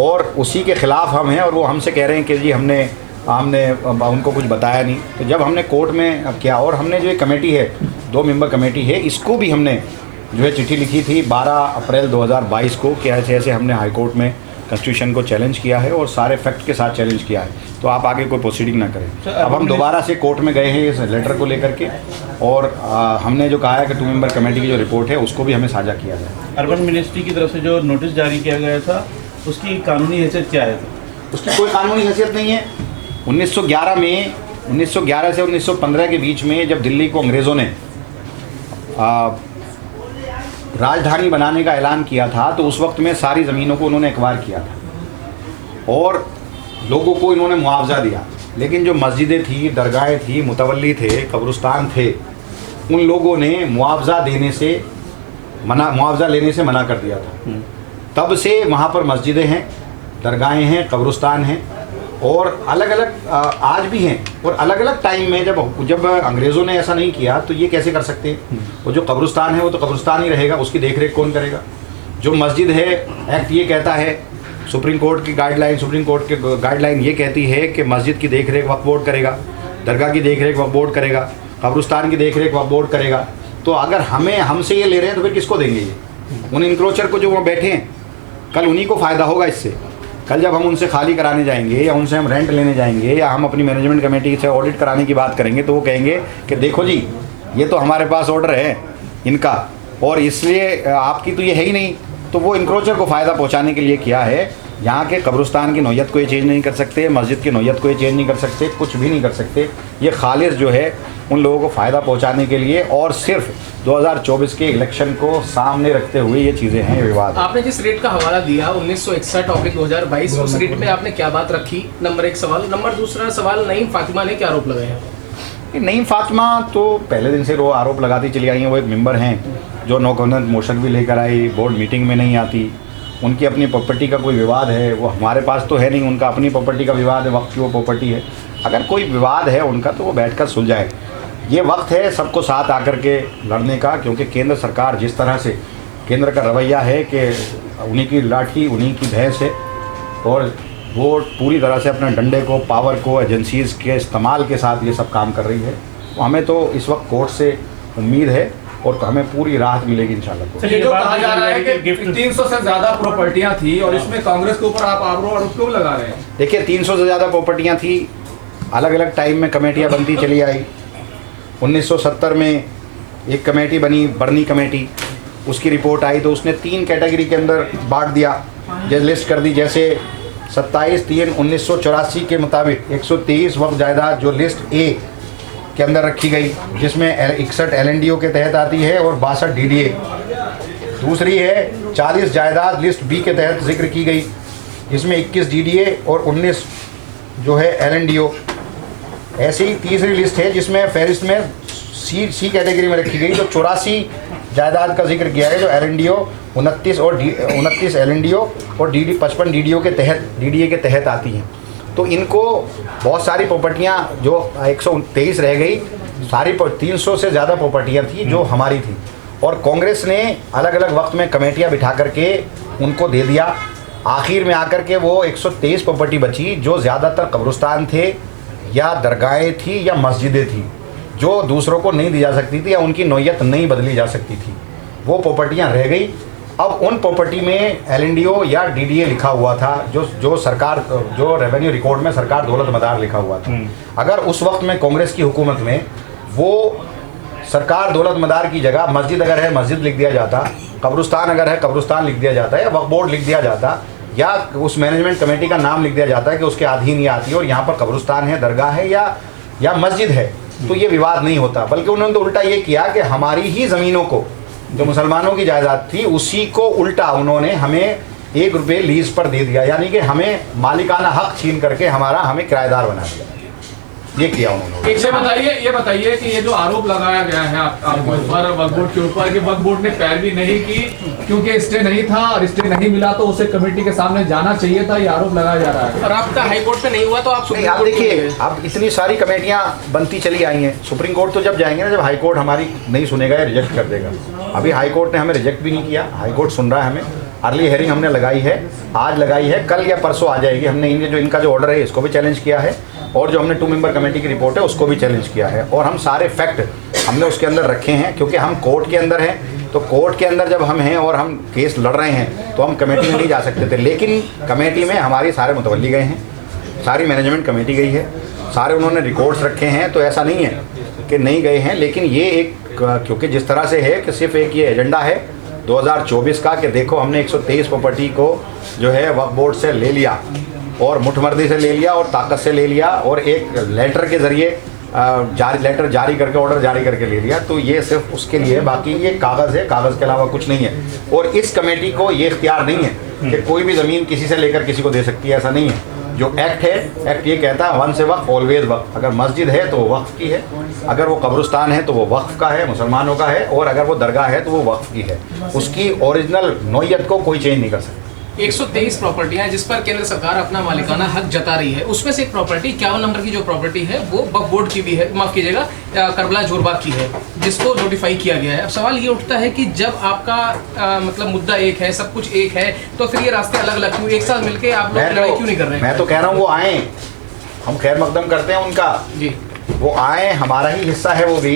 और उसी के ख़िलाफ़ हम हैं और वो हमसे कह रहे हैं कि जी हमने उनको कुछ बताया नहीं। तो जब हमने कोर्ट में किया और हमने जो एक कमेटी है 2 मेंबर कमेटी है, इसको भी हमने जो है चिट्ठी लिखी थी 12 अप्रैल 2022 को कि ऐसे ऐसे हमने हाई कोर्ट में कॉन्स्टिट्यूशन को चैलेंज किया है और सारे फैक्ट के साथ चैलेंज किया है, तो आप आगे कोई प्रोसीडिंग ना करें। अब हम दोबारा से कोर्ट में गए हैं इस लेटर को लेकर के और हमने जो कहा है कि 2 मेंबर कमेटी की जो रिपोर्ट है उसको भी हमें साझा किया जाए। अर्बन मिनिस्ट्री की तरफ से जो नोटिस जारी किया गया था उसकी कानूनी हैसियत क्या है? उसकी कोई कानूनी हैसियत नहीं है। 1911 से 1915 के बीच में जब दिल्ली को अंग्रेज़ों ने राजधानी बनाने का ऐलान किया था तो उस वक्त में सारी ज़मीनों को उन्होंने एक्वायर किया था और लोगों को इन्होंने मुआवजा दिया, लेकिन जो मस्जिदें थी, दरगाहें थी, मुतवल्ली थे, कब्रिस्तान थे, उन लोगों ने मुआवजा लेने से मना कर दिया था। तब से वहाँ पर मस्जिदें हैं, दरगाहें हैं, कब्रिस्तान हैं और अलग अलग आज भी हैं। और अलग अलग टाइम में जब अंग्रेज़ों ने ऐसा नहीं किया तो ये कैसे कर सकते हैं? वो जो कब्रिस्तान है वो तो कब्रिस्तान ही रहेगा, उसकी देखरेख कौन करेगा? जो मस्जिद है, एक्ट ये कहता है, सुप्रीम कोर्ट की गाइडलाइन ये कहती है कि मस्जिद की देखरेख वक्फ बोर्ड करेगा, दरगाह की देखरेख वक्फ बोर्ड करेगा, कब्रिस्तान की देखरेख वक्फ बोर्ड करेगा। तो अगर हमसे ये ले रहे हैं तो फिर किसको देंगे ये? उन इंक्रोचर को जो वहाँ बैठे हैं, कल उन्हीं को फ़ायदा होगा इससे। कल जब हम उनसे खाली कराने जाएंगे या उनसे हम रेंट लेने जाएंगे या हम अपनी मैनेजमेंट कमेटी से ऑडिट कराने की बात करेंगे तो वो कहेंगे कि देखो जी ये तो हमारे पास ऑर्डर है इनका और इसलिए आपकी तो ये है ही नहीं। तो वो इंक्रोचर को फ़ायदा पहुंचाने के लिए किया है। यहाँ के कब्रिस्तान की नौयत को ये चेंज नहीं कर सकते, मस्जिद की नौयत को ये चेंज नहीं कर सकते, कुछ भी नहीं कर सकते। ये खालिस जो है उन लोगों को फ़ायदा पहुंचाने के लिए और सिर्फ 2024 के इलेक्शन को सामने रखते हुए ये चीज़ें हैं, ये विवाद। आपने जिस रेट का हवाला दिया 1961/2022, उस रेट में आपने क्या बात रखी? नंबर 1 सवाल। नंबर 2 सवाल, नईम फातिमा ने क्या आरोप लगाए हैं? नईम फातिमा तो पहले दिन से वो आरोप लगाती चली आई हैं। वो एक मेंबर हैं जो नो कॉन्फिडेंस मोशन भी लेकर आई, बोर्ड मीटिंग में नहीं आती। उनकी अपनी प्रॉपर्टी का कोई विवाद है, वो हमारे पास तो है नहीं, उनका अपनी प्रॉपर्टी का विवाद है, वक्त की वो प्रॉपर्टी है। अगर कोई विवाद है उनका तो वो बैठकर सुलझाए। ये वक्त है सबको साथ आकर के लड़ने का, क्योंकि केंद्र सरकार जिस तरह से केंद्र का रवैया है कि उन्हीं की लाठी उन्हीं की भैंस है और वो पूरी तरह से अपने डंडे को, पावर को, एजेंसीज़ के इस्तेमाल के साथ ये सब काम कर रही है। हमें तो इस वक्त कोर्ट से उम्मीद है और तो हमें पूरी राहत मिलेगी इंशाल्लाह। ये जो कहा जा रहा है कि 300 से ज़्यादा प्रॉपर्टियां थी और इसमें कांग्रेस के ऊपर आप आरोप क्यों लगा रहे हैं? देखिए 300 से ज़्यादा प्रॉपर्टियां थी, अलग अलग टाइम में कमेटियां बनती चली आई। 1970 में एक कमेटी बनी, बर्नी कमेटी, उसकी रिपोर्ट आई तो उसने 3 कैटेगरी के अंदर बांट दिया, जैसे लिस्ट कर दी। जैसे 27/3/1984 के मुताबिक 123 वक्फ जायदाद जो लिस्ट ए के अंदर रखी गई, जिसमें 61 LNDO के तहत आती है और 62 DDA। दूसरी है 40 जायदाद लिस्ट बी के तहत जिक्र की गई, जिसमें 21 DDA और 19 जो है LNDO। ऐसी ही तीसरी लिस्ट है जिसमें फहरिस्त में सी कैटेगरी में रखी गई, जो 84 जायदाद का जिक्र किया है, जो LNDO 29 LNDO और 55 DDA के तहत आती हैं। तो इनको बहुत सारी प्रॉपर्टियां जो 123 रह गई, सारी 300 से ज़्यादा प्रॉपर्टियां थी जो हमारी थी और कांग्रेस ने अलग अलग वक्त में कमेटियां बिठा करके उनको दे दिया। आखिर में आकर के वो 123 प्रॉपर्टी बची जो ज़्यादातर कब्रिस्तान थे या दरगाहें थी या मस्जिदें थी, जो दूसरों को नहीं दी जा सकती थी या उनकी नौयत नहीं बदली जा सकती थी। वो प्रॉपर्टियां रह गई। अब उन प्रॉपर्टी में LNDO या DDA लिखा हुआ था, जो सरकार, जो रेवेन्यू रिकॉर्ड में सरकार दौलत मदार लिखा हुआ था। अगर उस वक्त में कांग्रेस की हुकूमत में वो सरकार दौलत मदार की जगह मस्जिद अगर है मस्जिद लिख दिया जाता, कब्रिस्तान अगर है कब्रिस्तान लिख दिया जाता, या वक्फ बोर्ड लिख दिया जाता, या उस मैनेजमेंट कमेटी का नाम लिख दिया जाता है कि उसके अधीन ये आती है और यहाँ पर कब्रिस्तान है, दरगाह है या मस्जिद है, तो ये विवाद नहीं होता। बल्कि उन्होंने तो उल्टा ये किया कि हमारी ही ज़मीनों को, जो मुसलमानों की जायदाद थी, उसी को उल्टा उन्होंने हमें 1 रुपये लीज पर दे दिया, यानी कि हमें मालिकाना हक छीन करके हमें किराएदार बना दिया। ये किया उन्होंने। ये बताइए कि ये जो आरोप लगाया गया है आपके ऊपर वक्फ बोर्ड के ऊपर कि वक्फ बोर्ड ने पैरवी नहीं की क्योंकि स्टे नहीं था और स्टे नहीं मिला तो उसे कमेटी के सामने जाना चाहिए था, ये आरोप लगाया जा रहा है। और आपका हाई कोर्ट पे नहीं हुआ तो आप सुप्रीम कोर्ट देखिए, अब इतनी सारी कमेटियां बनती चली आई हैं। सुप्रीम कोर्ट तो जब जाएंगे ना, जब हाई कोर्ट हमारी नहीं सुनेगा या रिजेक्ट कर देगा। अभी हाई कोर्ट ने हमें रिजेक्ट भी नहीं किया, हाई कोर्ट सुन रहा है हमें अर्ली हेयरिंग हमने लगाई है, आज लगाई है, कल या परसों आ जाएगी। हमने इनका जो ऑर्डर है इसको भी चैलेंज किया है और जो हमने 2 मेंबर कमेटी की रिपोर्ट है उसको भी चैलेंज किया है और हम सारे फैक्ट हमने उसके अंदर रखे हैं, क्योंकि हम कोर्ट के अंदर हैं। तो कोर्ट के अंदर जब हम हैं और हम केस लड़ रहे हैं तो हम कमेटी में नहीं जा सकते थे, लेकिन कमेटी में हमारे सारे मुतवल्ली गए हैं, सारी मैनेजमेंट कमेटी गई है, सारे उन्होंने रिकॉर्ड्स रखे हैं। तो ऐसा नहीं है कि नहीं गए हैं, लेकिन ये एक क्योंकि जिस तरह से है कि सिर्फ एक ये एजेंडा है 2024 का कि देखो हमने 123 प्रॉपर्टी को जो है वक्फ बोर्ड से ले लिया और मुठमर्दी से ले लिया और ताकत से ले लिया और एक लेटर के ज़रिए लेटर जारी करके ऑर्डर जारी करके ले लिया। तो ये सिर्फ उसके लिए, बाकी ये कागज़ है, कागज़ के अलावा कुछ नहीं है। और इस कमेटी को ये इख्तियार नहीं है कि कोई भी ज़मीन किसी से लेकर किसी को दे सकती है, ऐसा नहीं है। जो एक्ट है, एक्ट ये कहता है वन से वक्फ ऑलवेज वक्फ। अगर मस्जिद है तो वो वक्फ की है, अगर वो कब्रिस्तान है तो वो वक्फ का है, मुसलमानों का है, और अगर वो दरगाह है तो वो वक्फ की है। उसकी ओरिजिनल नौयत को कोई चेंज नहीं कर सकता। 123 प्रॉपर्टियां हैं जिस पर केंद्र सरकार अपना मालिकाना हक जता रही है, उसमें से एक प्रॉपर्टी 51 नंबर की जो प्रॉपर्टी है वो वक्फ बोर्ड की भी है, माफ कीजिएगा करबला जोरबाग की है, जिसको नोटिफाई किया गया है। अब सवाल ये उठता है कि जब आपका मतलब मुद्दा एक है, सब कुछ एक है, तो फिर ये रास्ते अलग अलग क्यों, एक साथ मिलकर आप लोग लड़ाई क्यों नहीं कर रहे हैं? मैं तो कह रहा हूँ वो आए, हम खैर मकदम करते हैं उनका जी, वो आए, हमारा ही हिस्सा है वो भी,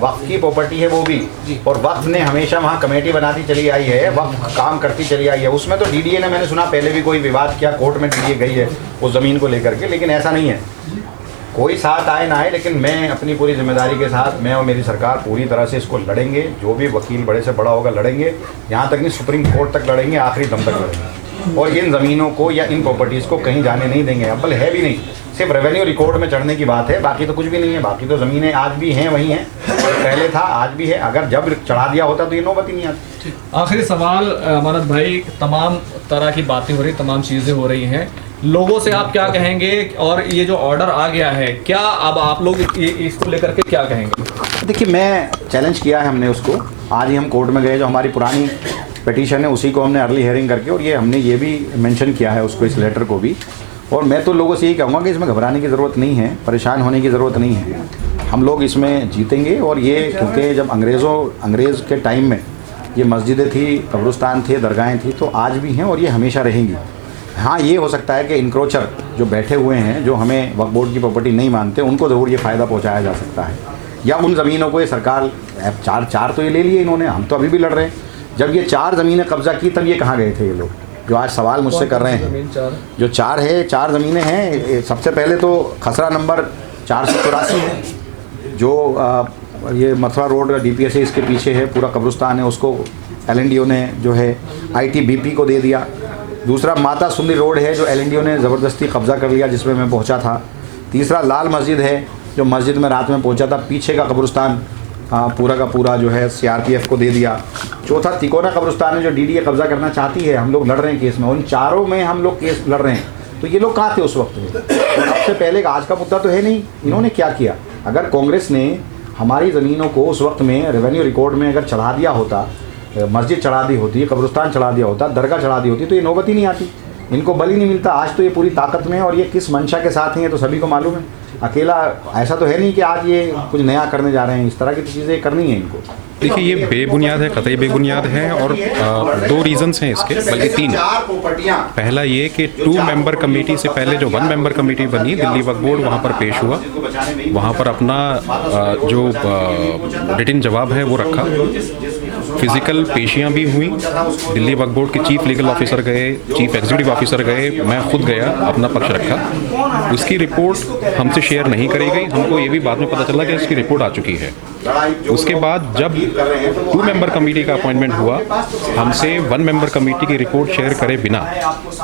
वक्फ की प्रॉपर्टी है वो भी, और वक्फ ने हमेशा वहाँ कमेटी बनाती चली आई है, वक्फ काम करती चली आई है। उसमें तो डीडीए ने, मैंने सुना पहले भी कोई विवाद किया, कोर्ट में डीडीए गई है उस ज़मीन को लेकर के, लेकिन ऐसा नहीं है। कोई साथ आए ना आए, लेकिन मैं अपनी पूरी जिम्मेदारी के साथ, मैं और मेरी सरकार पूरी तरह से इसको लड़ेंगे। जो भी वकील बड़े से बड़ा होगा लड़ेंगे, यहाँ तक नहीं सुप्रीम कोर्ट तक लड़ेंगे, आखिरी दम तक लड़ेंगे। और इन ज़मीनों को या इन प्रॉपर्टीज़ को कहीं जाने नहीं देंगे। अव्वल है भी नहीं, सिर्फ रेवेन्यू रिकॉर्ड में चढ़ने की बात है, बाकी तो कुछ भी नहीं है। बाकी तो ज़मीनें आज भी हैं, वही हैं, पहले था आज भी है। अगर जब चढ़ा दिया होता तो ये नौबत ही नहीं आती। आखिरी सवाल अमानत भाई, तमाम तरह की बातें हो रही, तमाम चीज़ें हो रही हैं, लोगों से आप क्या कहेंगे? और ये जो ऑर्डर आ गया है, क्या अब आप लोग इसको लेकर के क्या कहेंगे? देखिए, मैं चैलेंज किया है हमने उसको, आज ही हम कोर्ट में गए, जो हमारी पुरानी पिटीशन है उसी को हमने अर्ली हेयरिंग करके, और ये हमने ये भी मेंशन किया है उसको, इस लेटर को भी। और मैं तो लोगों से यही कहूँगा कि इसमें घबराने की ज़रूरत नहीं है, परेशान होने की ज़रूरत नहीं है। हम लोग इसमें जीतेंगे। और ये क्योंकि जब अंग्रेज़ के टाइम में ये मस्जिदें थी, कब्रिस्तान थे, दरगाहें थी, तो आज भी हैं और ये हमेशा रहेंगी। हाँ, ये हो सकता है कि इंक्रोचर जो बैठे हुए हैं, जो हमें वक्फ बोर्ड की प्रॉपर्टी नहीं मानते, उनको ज़रूर ये फ़ायदा पहुँचाया जा सकता है, या उन ज़मीनों को ये सरकार, चार तो ये ले लिए इन्होंने, हम तो अभी भी लड़ रहे हैं। जब ये 4 ज़मीनें कब्जा की तब ये कहाँ गए थे ये लोग, जो आज सवाल मुझसे कर रहे हैं? जो 4 है, 4 ज़मीनें हैं। सबसे पहले तो खसरा नंबर 484 है, जो ये मथुरा रोड DPS है, इसके पीछे है, पूरा कब्रिस्तान है, उसको LNDO ने जो है ITBP को दे दिया। दूसरा माता सुंदरी रोड है, जो LNDO ने ज़बरदस्ती कब्ज़ा कर लिया, जिसमें मैं पहुंचा था। तीसरा लाल मस्जिद है, जो मस्जिद में रात में पहुंचा था। पीछे का कब्रिस्तान पूरा का पूरा जो है CRPF को दे दिया। चौथा तिकोना कब्रिस्तान है, जो DDA कब्ज़ा करना चाहती है। हम लोग लड़ रहे हैं केस में, उन चारों में हम लोग केस लड़ रहे हैं। तो ये लोग कहाँ थे उस वक्त में? सबसे पहले आज का मुद्दा तो है नहीं, इन्होंने क्या किया? अगर कांग्रेस ने हमारी ज़मीनों को उस वक्त में रेवेन्यू रिकॉर्ड में अगर चढ़ा दिया होता, मस्जिद चढ़ा दी होती, कब्रिस्तान चढ़ा दिया होता, दरगाह चढ़ा दी होती, तो ये नौबत ही नहीं आती, इनको बल ही नहीं मिलता। आज तो ये पूरी ताकत में है, और ये किस मंशा के साथ हैं ये तो सभी को मालूम है। अकेला ऐसा तो है नहीं कि आज ये कुछ नया करने जा रहे हैं, इस तरह की चीज़ें करनी है इनको। देखिए, ये बेबुनियाद है, कतई बेबुनियाद है, और 2 रीज़न्स हैं इसके, बल्कि 3। पहला ये कि 2 मेंबर कमेटी से पहले जो 1 मेंबर कमेटी बनी, दिल्ली वक्फ बोर्ड वहाँ पर पेश हुआ, वहाँ पर अपना जो रिटन जवाब है वो रखा। फिज़िकल पेशियाँ भी हुई, दिल्ली वक्फ बोर्ड के चीफ लीगल ऑफिसर गए, चीफ एग्जीक्यूटिव ऑफिसर गए, मैं खुद गया, अपना पक्ष रखा। उसकी रिपोर्ट हमसे शेयर नहीं करी गई, हमको ये भी बाद में पता चला कि उसकी रिपोर्ट आ चुकी है। उसके बाद जब 2 मेंबर कमेटी का अपॉइंटमेंट हुआ, हमसे 1 मेंबर कमेटी की रिपोर्ट शेयर करे बिना,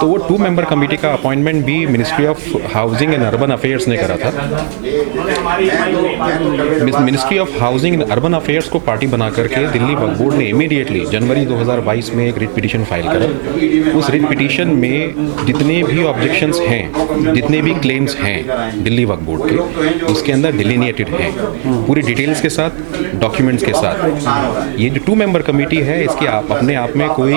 तो वो 2 मेंबर कमेटी का अपॉइंटमेंट भी ministry of housing and urban affairs ने करा था। Ministry of housing and urban affairs को पार्टी बना करके दिल्ली वक्फ बोर्ड ने इमीडिएटली जनवरी 2022 में एक रिट पिटीशन फाइल करा। उस रिट पिटीशन में जितने भी ऑब्जेक्शंस हैं, जितने भी क्लेम्स हैं दिल्ली वक्फ बोर्ड के, उसके अंदर डिलिनिएटेड हैं पूरी डिटेल्स के साथ, डॉक्यूमेंट्स के साथ। ये जो 2 मेंबर कमेटी है, इसकी अपने आप में कोई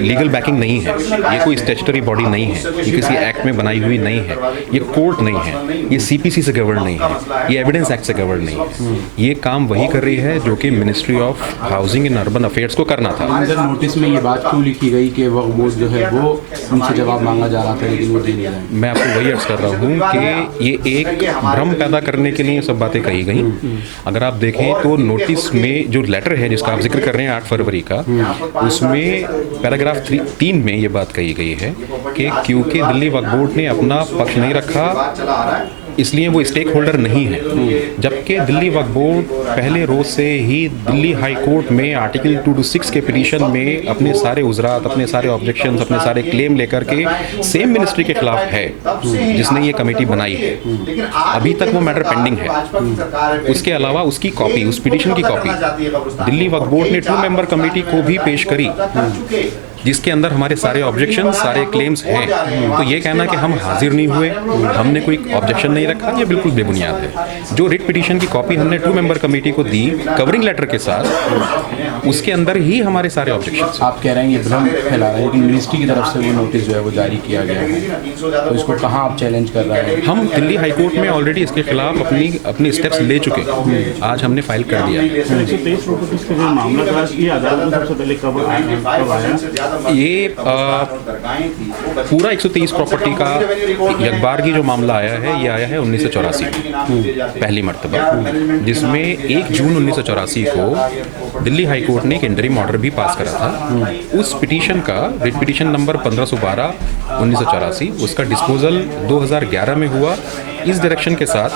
लीगल बैकिंग नहीं है, ये कोई स्टैट्यूटरी बॉडी नहीं है, ये किसी एक्ट में बनाई हुई नहीं है, ये कोर्ट नहीं है, ये सीपीसी से गवर्न नहीं है, ये एविडेंस एक्ट से गवर्न नहीं है। ये काम वही कर रही है जो कि ministry of housing and urban affairs को करना था। अंदर नोटिस में ये बात क्यों लिखी गई कि वक्फ बोर्ड जो है वो उनसे जवाब मांगा जा रहा था लेकिन वो दे नहीं रहे? मैं आपको वही अर्ज कर रहा हूँ कि ये एक भ्रम पैदा करने के लिए सब बातें कही गई। अगर आप देखें तो नोटिस में जो लेटर है जिसका आप जिक्र कर रहे हैं 8 फरवरी का, उसमें पैराग्राफ 3 में ये बात कही गई है कि क्योंकि दिल्ली वक्फ बोर्ड ने अपना पक्ष नहीं रखा इसलिए वो स्टेक होल्डर नहीं है, जबकि दिल्ली वक्फ बोर्ड पहले रोज से ही दिल्ली हाई कोर्ट में आर्टिकल 226 के पिटीशन में अपने सारे उजरात, अपने सारे ऑब्जेक्शंस, अपने सारे क्लेम लेकर के सेम मिनिस्ट्री के खिलाफ है जिसने ये कमेटी बनाई है। अभी तक वो मैटर पेंडिंग है। उसके अलावा उसकी कॉपी, उस पिटीशन की कॉपी दिल्ली वक्फ बोर्ड ने 2 मेंबर कमेटी को भी पेश करी जिसके अंदर हमारे सारे ऑब्जेक्शन, सारे क्लेम्स हैं। तो ये कहना कि हम हाजिर नहीं हुए, हमने कोई ऑब्जेक्शन नहीं रखा, ये बिल्कुल बेबुनियाद है। जो रिट पिटीशन की कॉपी हमने 2 मेंबर कमेटी को दी कवरिंग लेटर के साथ, उसके अंदर ही हमारे सारे ऑब्जेक्शन। आप कह रहे हैं ये भ्रम फैला रहे हैं, लेकिन मिनिस्ट्री की तरफ से वो नोटिस जो है वो जारी किया गया है, तो इसको कहाँ आप चैलेंज कर रहे हैं? हम दिल्ली हाई कोर्ट में ऑलरेडी इसके खिलाफ अपनी स्टेप्स ले चुके हैं। आज हमने फाइल कर दिया है। 123 प्रॉपर्टीज का जो मामला था ये अदालत में सबसे पहले कब आया? ये पूरा 123 प्रॉपर्टी का यकबार की जो मामला आया है, ये आया है 1984 पहली मर्तबा, जिसमें 1 जून 1984 को दिल्ली हाई कोर्ट ने एक इंटरिम ऑर्डर भी पास करा था। उस पिटीशन का रिट पिटीशन नंबर 1512 1984, उसका डिस्पोजल 2011 में हुआ इस डायरेक्शन के साथ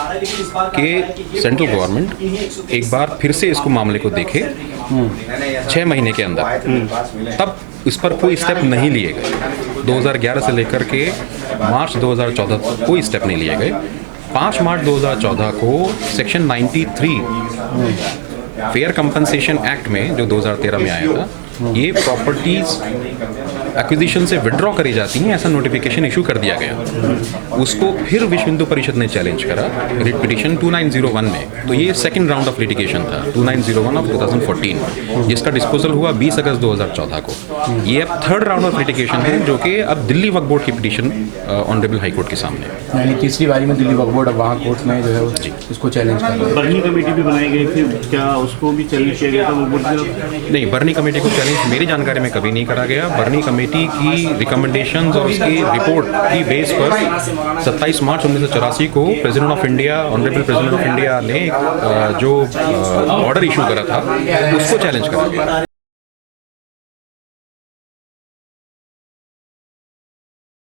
कि सेंट्रल गवर्नमेंट एक बार फिर से इसको मामले को देखे 6 महीने के अंदर। तब इस पर कोई स्टेप नहीं लिए गए। 2011 से लेकर के मार्च 2014 तक कोई स्टेप नहीं लिए गए। 5 मार्च 2014 को सेक्शन 93 फेयर कंपनसेशन एक्ट में जो 2013 में आया था, ये प्रॉपर्टीज एक्विजिशन से विड्रॉ करी जाती हैं, ऐसा नोटिफिकेशन इशू कर दिया गया। उसको फिर विश्व हिंदू परिषद ने चैलेंज करा रिट पिटीशन 2901 में। तो ये सेकंड राउंड ऑफ लिटिगेशन था 2901 ऑफ 2014, जिसका डिस्पोजल हुआ 20 अगस्त 2014 को। ये अब थर्ड राउंड ऑफ लिटिगेशन है जो कि अब दिल्ली वक्फ बोर्ड की पिटीशन ऑनरेबल हाई कोर्ट के सामने है। यानी तीसरी बारी में दिल्ली वक्फ बोर्ड अब वहाँ कोर्ट में जो है इसको चैलेंज कर रहा है। बर्नी कमेटी भी बनाई गई थी, क्या उसको भी चैलेंज किया गया था वो बोर्ड की तरफ? नहीं, बर्नी कमेटी को चैलेंज मेरी जानकारी में कभी नहीं करा गया। बर्नी कमेटी की रिकमेंडेशंस और उसकी रिपोर्ट की बेस पर 27 मार्च 1984 को president of India, honourable president of India ने जो ऑर्डर इशू करा था उसको चैलेंज करा गया।